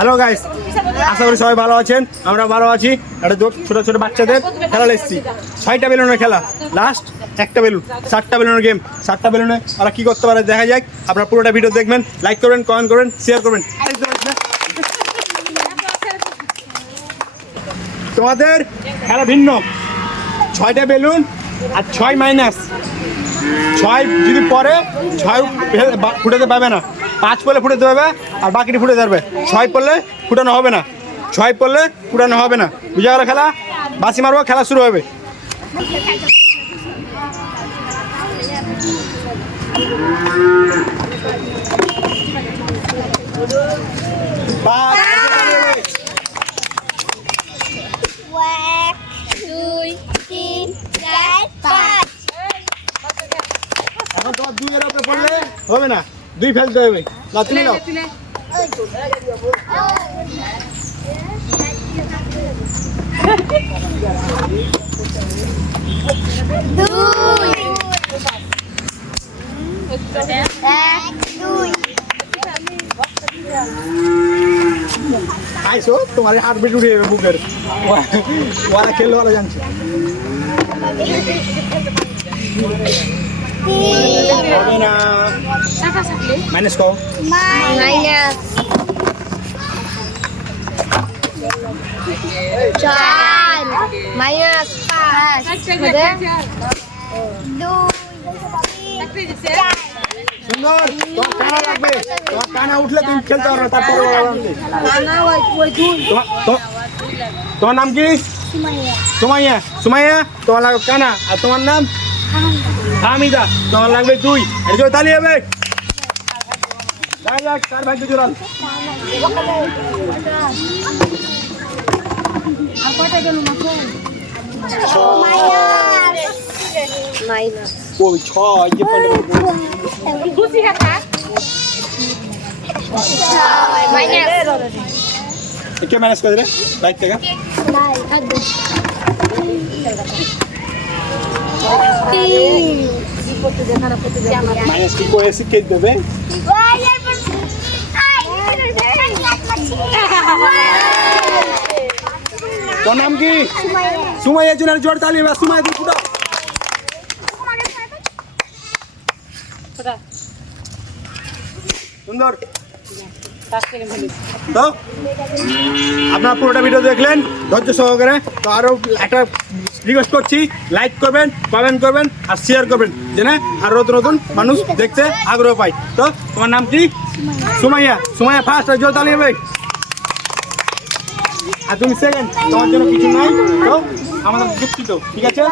Hello guys আশা করি সবাই ভালো আছেন। আমরা ভালো আছি। একটা ছোট ছোট বাচ্চাদের খেলা এসেছি। ছয়টা বেলুনের খেলা। লাস্ট একটা বেলুন, সাতটা বেলুনের গেম সাতটা বেলুনে ওরা কী করতে পারে দেখা যাক। আপনারা পুরোটা ভিডিও দেখবেন লাইক করবেন কমেন্ট করবেন শেয়ার করবেন। তোমাদের খেলা ভিন্ন। ছয়টা বেলুন আর ছয় মাইনাস ছয় যদি পরে ছয় ফুটাতে পারবে না। পাঁচ পড়লে ফুটে পারবে আর বাকিটি ফুটে যাবে ছয় পড়লে ফুটানো হবে না। ছয় পড়লে ফুটানো হবে না। বুঝা গেল খেলা? বাসি মারবো খেলা শুরু হবে। দুই উপরে পড়লে হবে না। দুই ফেলতে হবে না তুমি নাও। আইসো তোমার হাত বেট উঠে যাবে বুকের। ওরা খেললে ওরা জানছে। হবে না মাইনাস কও মাইনাস চার মাইনাস পাঁচ সুন্দর তোমার কানা লাগবে তোমার কানা উঠলে তুমি খেলতে পারবে তারপরে। তোমার নাম কি সুমাইয়া সুমাইয়া তোমার কানা আর তোমার নাম হামিদা তোমার লাগবে দুই এই যে তালি হবে চার ভাগ্য জোরাল ওই ছয় যে কে ম্যানেজ করে রে বাইক থেকে মাইনাস কি করে শিখে দেবে তোর নাম কি? সুমাইয়া জোনার জোর তালি, এবার সুমাইয়া দি ফুটাও। সুন্দর। তো, আপনারা পুরোটা ভিডিও দেখলেন, ধৈর্য সহকারে। তো আরও একটা রিকোয়েস্ট করছি লাইক করবেন কমেন্ট করবেন, আর শেয়ার করবেন, যেন আর নতুন নতুন মানুষ দেখতে আগ্রহ পায়। তো, তোমার নাম কি? সুমাইয়া। সুমাইয়া ফার্স্ট জোর তালি হবে আর তুমি সেকেন্ড তোমার জন্য কিছু নাই, তো আমাদের দুঃখিত, ঠিক আছে?